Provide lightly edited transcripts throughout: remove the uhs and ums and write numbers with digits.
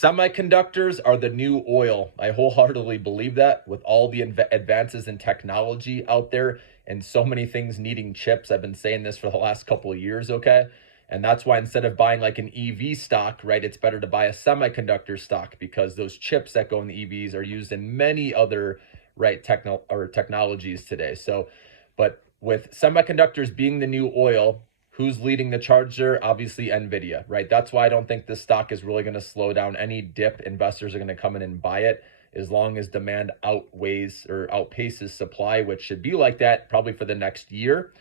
Semiconductors are the new oil. I wholeheartedly believe that with all the advances in technology out there and so many things needing chips. I've been saying this for the last couple of years, okay? And that's why instead of buying like an EV stock, right, it's better to buy a semiconductor stock because those chips that go in the EVs are used in many other right technologies today. So, but with semiconductors being the new oil, who's leading the charge there? Obviously, NVDA, right? That's why I don't think this stock is really going to slow down. Any dip, investors are going to come in and buy it as long as demand outweighs or outpaces supply, which should be like that probably for the next year.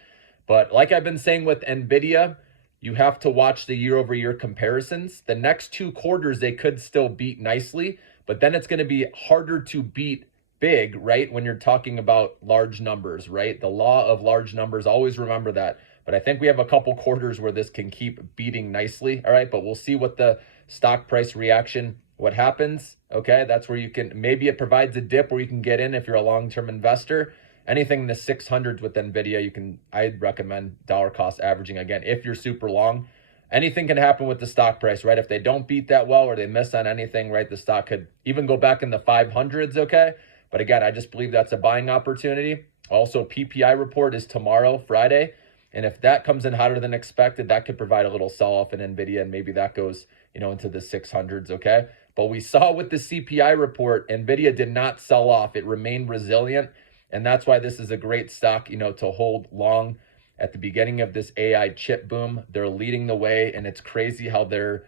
But like I've been saying with NVIDIA, you have to watch the year over year comparisons. The next 2 quarters, they could still beat nicely, but then it's going to be harder to beat big, right? When you're talking about large numbers, right? The law of large numbers, always remember that. But I think we have a couple quarters where this can keep beating nicely. All right. But we'll see what the stock price reaction, what happens. Okay. That's where you can, maybe it provides a dip where you can get in if you're a long-term investor. Anything in the 600s with NVIDIA, I'd recommend dollar cost averaging again. If you're super long, anything can happen with the stock price, right? If they don't beat that well or they miss on anything, right? The stock could even go back in the 500s. Okay. But again, I just believe that's a buying opportunity. Also, PPI report is tomorrow, Friday. And if that comes in hotter than expected, that could provide a little sell-off in NVIDIA, and maybe that goes, into the 600s, okay? But we saw with the CPI report, NVIDIA did not sell off. It remained resilient, and that's why this is a great stock, to hold long at the beginning of this AI chip boom. They're leading the way, and it's crazy how their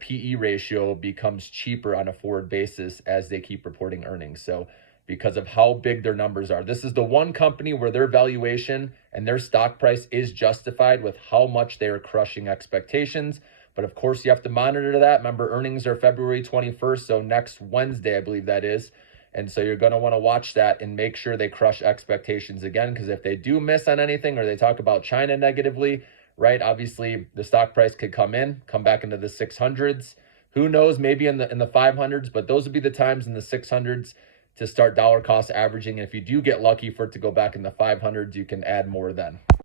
PE ratio becomes cheaper on a forward basis as they keep reporting earnings. So because of how big their numbers are. This is the one company where their valuation and their stock price is justified with how much they are crushing expectations. But of course, you have to monitor that. Remember, earnings are February 21st, so next Wednesday, I believe that is. And so you're going to want to watch that and make sure they crush expectations again, because if they do miss on anything or they talk about China negatively, right, obviously the stock price could come back into the 600s. Who knows, maybe in the 500s, but those would be the times in the 600s to start dollar cost averaging. And if you do get lucky for it to go back in the 500s, you can add more then.